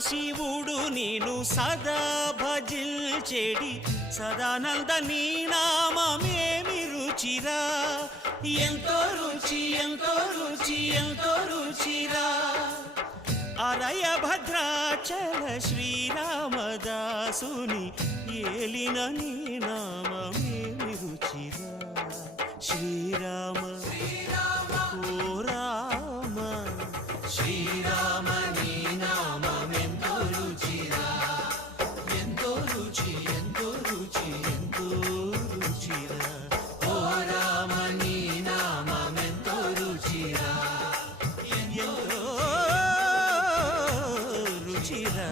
సదాశివుడు నేను సదా భజిల్చెడి సదానంద నీ నామమేమి రుచిరా ఎంతో రుచి ఎంతో రుచి ఎంతో రుచిరా అరయ భద్రాచల శ్రీరామదాసుని ఏలిన నీ నామమేమి రుచిరా శ్రీరామ ఓ రామ శ్రీరామ నీ నామమెంతో రుచిరా ఎంతో రుచి ఎంతో రుచి ఎంతో రుచిరా ఓ రామ నీ నామమెంతో రుచిరా ఎంతో రుచిరా